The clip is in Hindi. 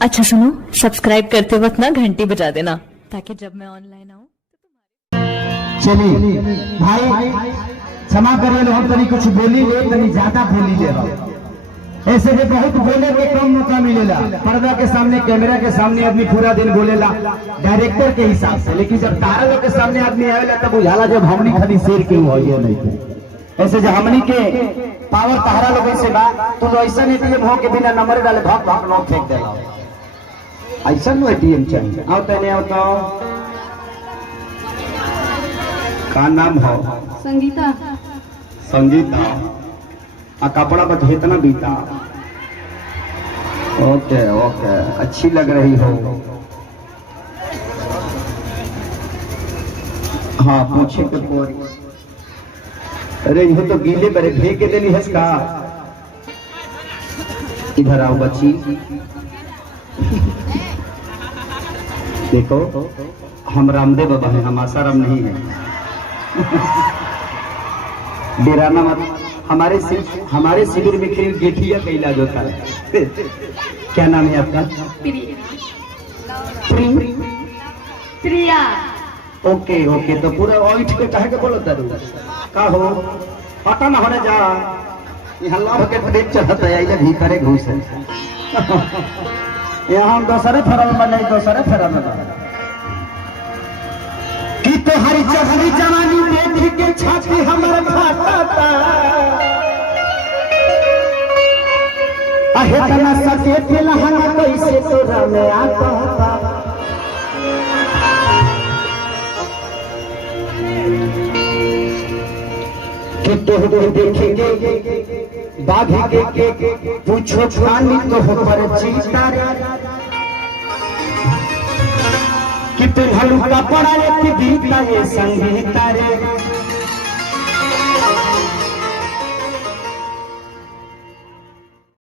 अच्छा सुनो, सब्सक्राइब करते वक्त ना घंटी बजा देना ताकि जब मैं ऑनलाइन आऊँ। चलिए भाई क्षमा करिए, हम तनी कुछ बोली ले, तनी ज्यादा बोली ले। ऐसे भी बहुत बोले के कम मौका मिलेला। पर्दा के सामने, कैमरा के सामने आदमी पूरा दिन बोलेला डायरेक्टर के हिसाब से, लेकिन जब तारा लोग के सामने आदमी आवेला तब बुझाला जब हमनी खाली शेर के हो ये नहीं। ऐसे जब हमनी के पावर तारा लोग से बा तो ऐसा एटीएम हो के बिना नंबर डाले भाग भाग लोग फेंक देला। ऐसा नो एटीएम चाहिए। आओ तने आओ तो का नाम हो? संगीता। संगीता। आ कपड़ा बस इतना बीता। ओके ओके, अच्छी लग रही हो। हाँ पूछे तो पूरी। अरे ये तो गीले बड़े फेंक देनी है इसका। इधर आओ बच्ची, देखो हम रामदेव बाबा हैं, हम आसाराम नहीं है। डेराना मत। हमारे शिविर में गेठिया का इलाज होता है। क्या नाम है आपका? प्रिया। ओके ओके, तो पूरा ऑइट के कहे के बोलो तरू का हो? पता ना होने जा यहाँ लाभ के ट्रेन चलता है, ये भीतरे घुस है। यहाँ हम दूसरे फरम में नहीं, दूसरे फरम में कि तुम्हारी चढ़ी जवानी देख के छाती हमारे फाटा आहे तना सके फिलहाल कैसे तोरा में आता कि तोहरे देखेंगे बाघ के पूछो पानी तो हो पर चीता कि पिन्हलू कपड़ा एक गीता ये संगीता रे।